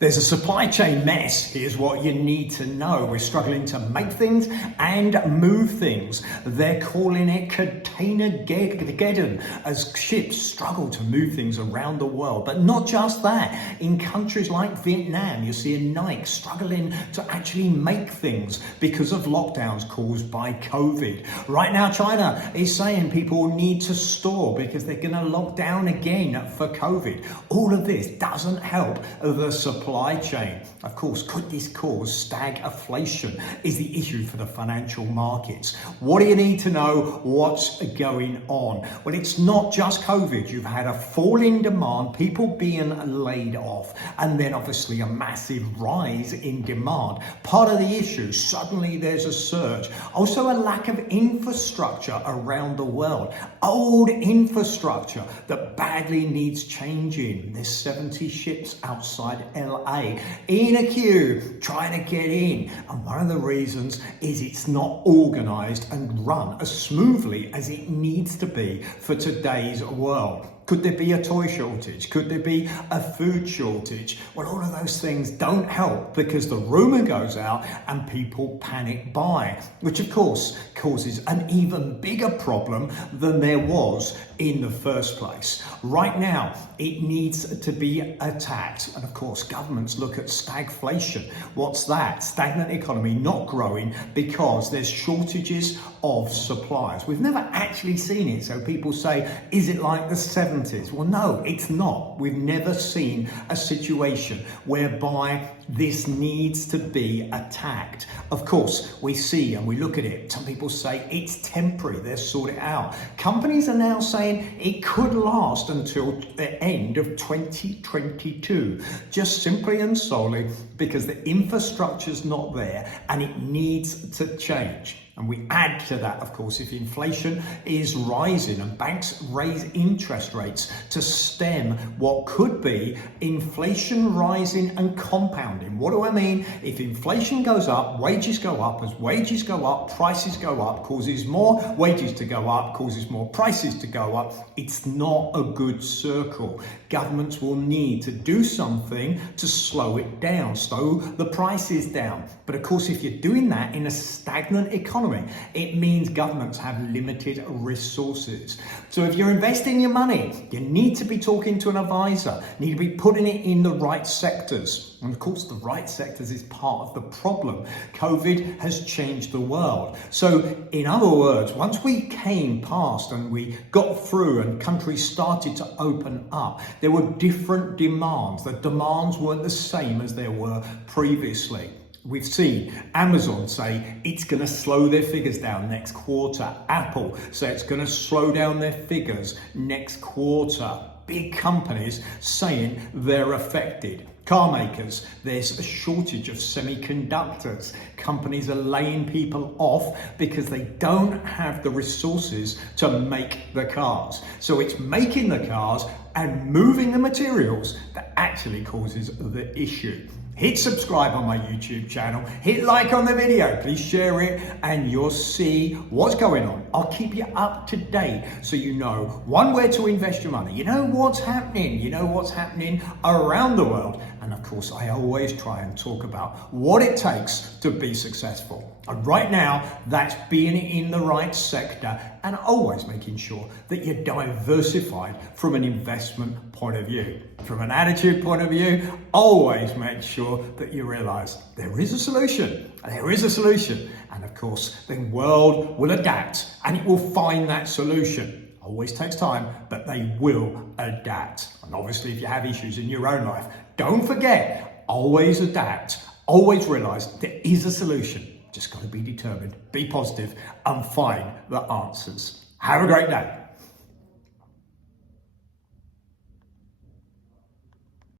There's a supply chain mess. Here's what you need to know. We're struggling to make things and move things. They're calling it containergeddon as ships struggle to move things around the world. But not just that. In countries like Vietnam, you see Nike struggling to actually make things because of lockdowns caused by COVID. Right now, China is saying people need to store because they're going to lock down again for COVID. All of this doesn't help the supply chain. Of course, could this cause stagflation is the issue for the financial markets. What do you need to know? What's going on? Well, it's not just COVID. You've had a fall in demand, people being laid off, and then obviously a massive rise in demand. Part of the issue, suddenly there's a surge. Also a lack of infrastructure around the world. Old infrastructure that badly needs changing. There's 70 ships outside LA in a queue trying to get in, and one of the reasons is it's not organized and run as smoothly as it needs to be for today's world. Could there be a toy shortage? Could there be a food shortage? Well, all of those things don't help because the rumor goes out and people panic buy, which of course causes an even bigger problem than there was in the first place. Right now, it needs to be attacked. And of course, governments look at stagflation. What's that? Stagnant economy, not growing because there's shortages of supplies. We've never actually seen it. So people say, is it like the 70s? Well, no, it's not. We've never seen a situation whereby this needs to be attacked. Of course, we see and we look at it. Some people say it's temporary. They'll sort it out. Companies are now saying it could last until the end of 2022, just simply and solely because the infrastructure's not there and it needs to change. And we add to that, of course, if inflation is rising and banks raise interest rates to stem what could be inflation rising and compounding. What do I mean? If inflation goes up, wages go up. As wages go up, prices go up, causes more wages to go up, causes more prices to go up. It's not a good circle. Governments will need to do something to slow it down, slow the prices down. But of course, if you're doing that in a stagnant economy, it means governments have limited resources. So if you're investing your money, you need to be talking to an advisor, you need to be putting it in the right sectors. And of course, the right sectors is part of the problem. COVID has changed the world. So in other words, once we came past and we got through and countries started to open up, there were different demands. The demands weren't the same as there were previously. We've seen Amazon say it's going to slow their figures down next quarter. Apple say it's going to slow down their figures next quarter. Big companies saying they're affected. Car makers, there's a shortage of semiconductors. Companies are laying people off because they don't have the resources to make the cars. So it's making the cars and moving the materials that actually causes the issue. Hit subscribe on my YouTube channel, hit like on the video, please share it and you'll see what's going on. I'll keep you up to date so you know, one, where to invest your money. You know what's happening, around the world. And of course, I always try and talk about what it takes to be successful. And right now, that's being in the right sector and always making sure that you're diversified from an investment point of view. From an attitude point of view, always make sure that you realize there is a solution. There is a solution. And of course, the world will adapt and it will find that solution. Always takes time, but they will adapt. And obviously, if you have issues in your own life, don't forget, always adapt. Always realize there is a solution. Just got to be determined, be positive, and find the answers. Have a great day.